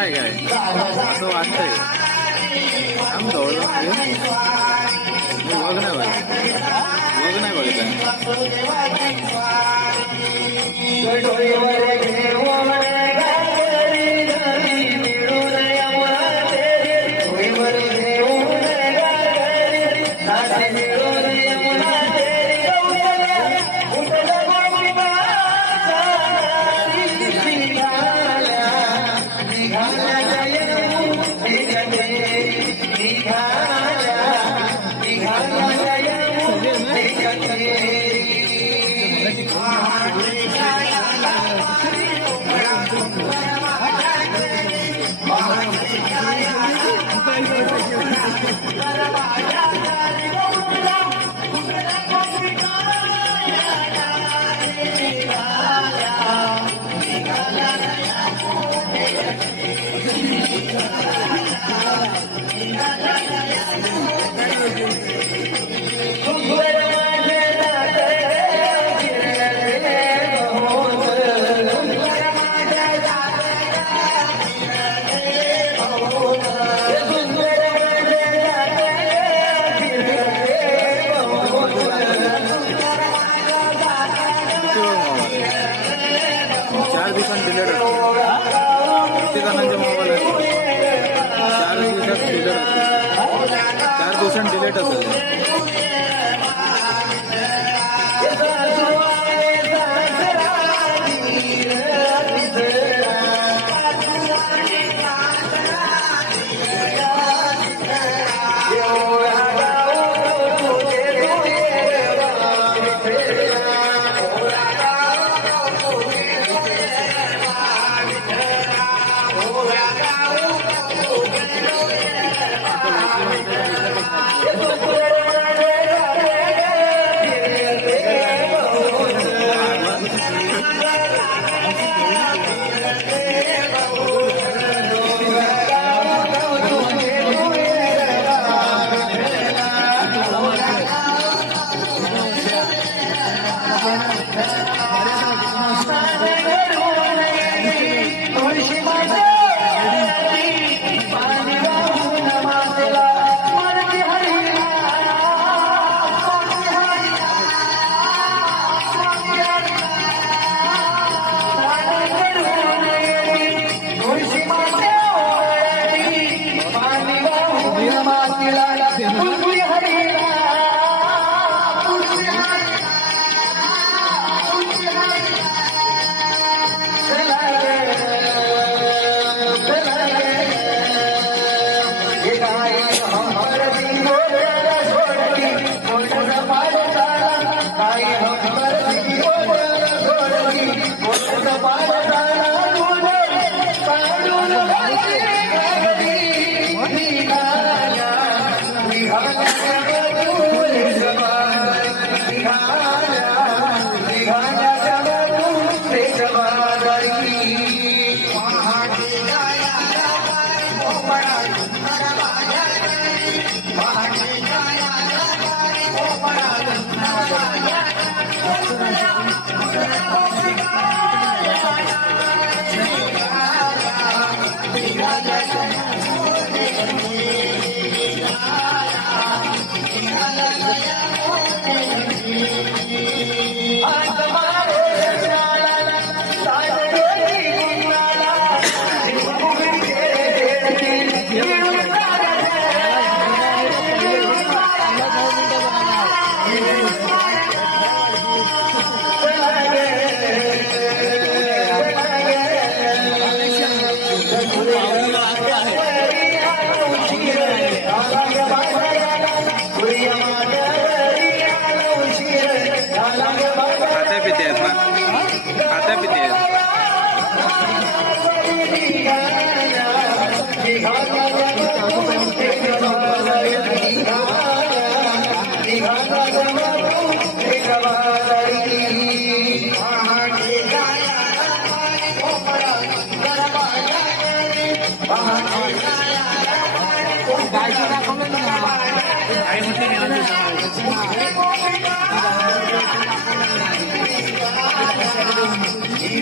काय काय असं वाटतंय काम गवळलं मी वग नाही রেট আছে தினமா திலாய் தினமும் ஹரிலா Bye.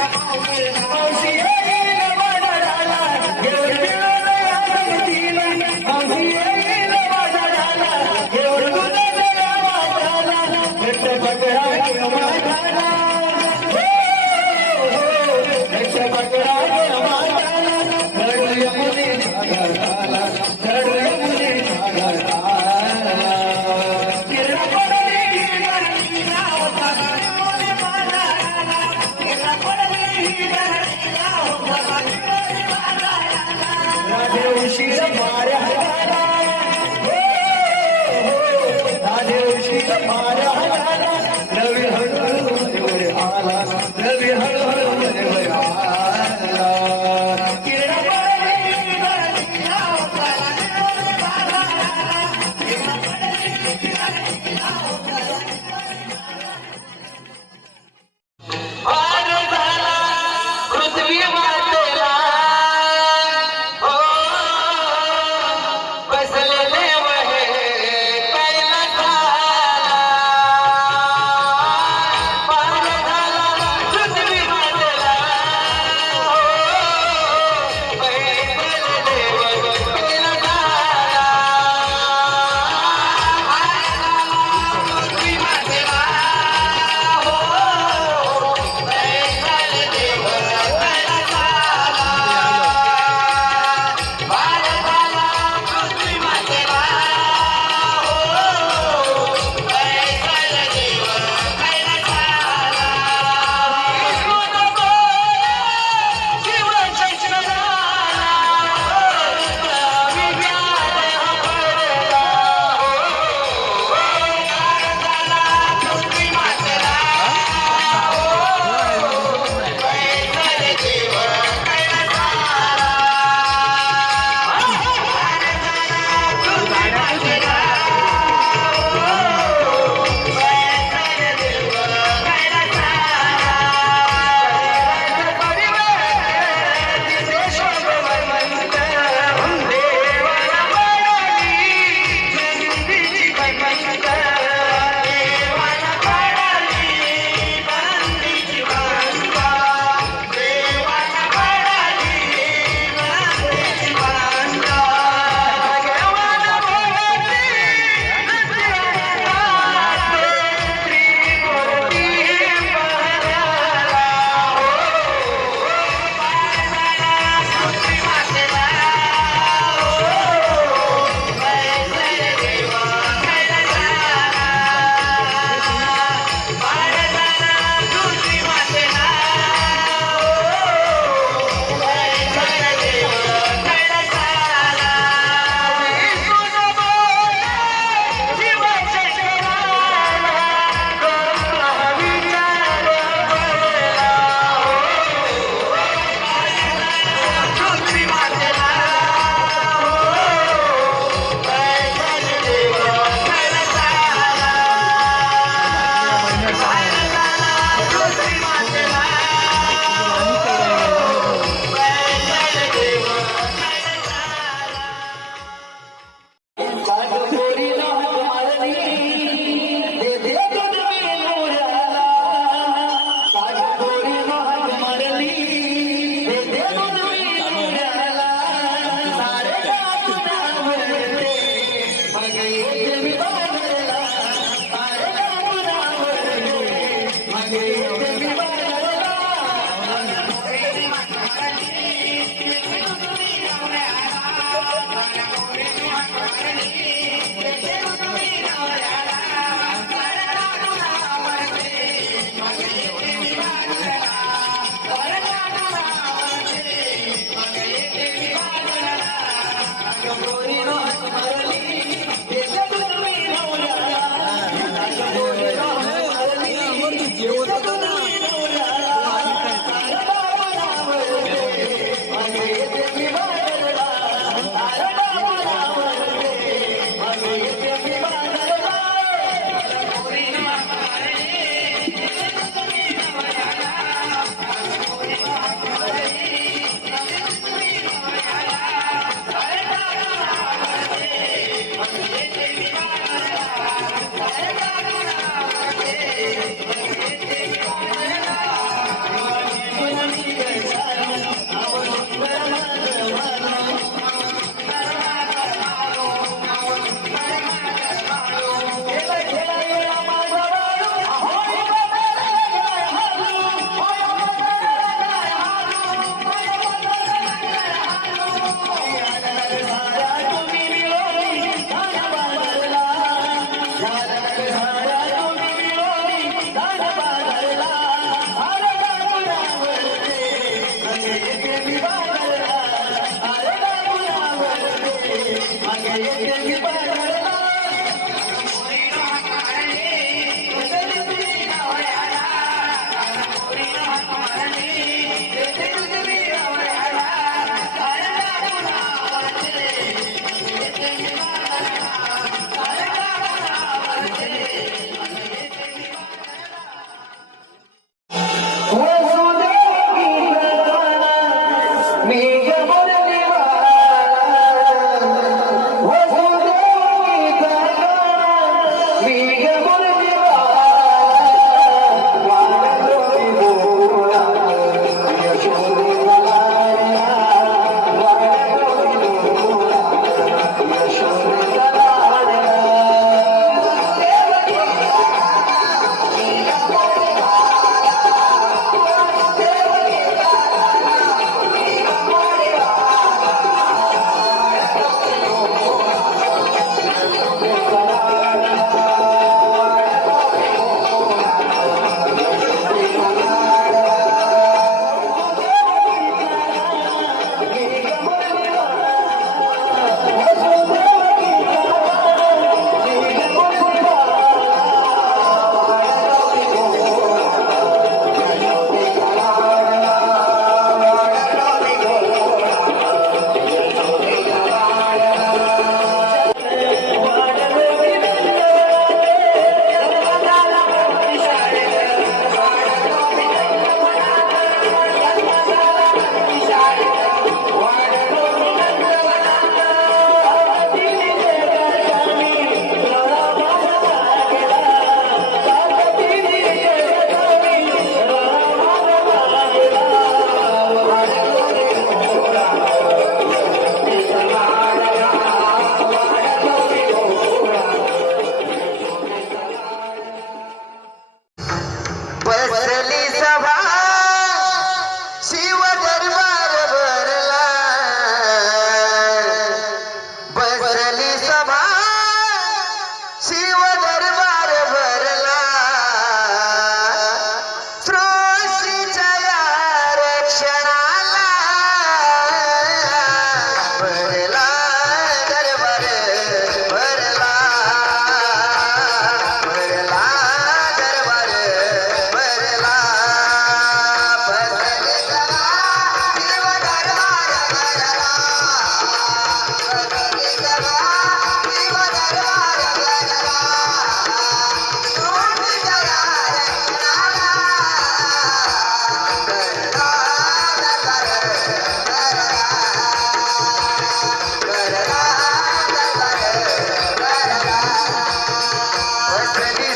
Oh, see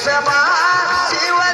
Vrishabha Shiv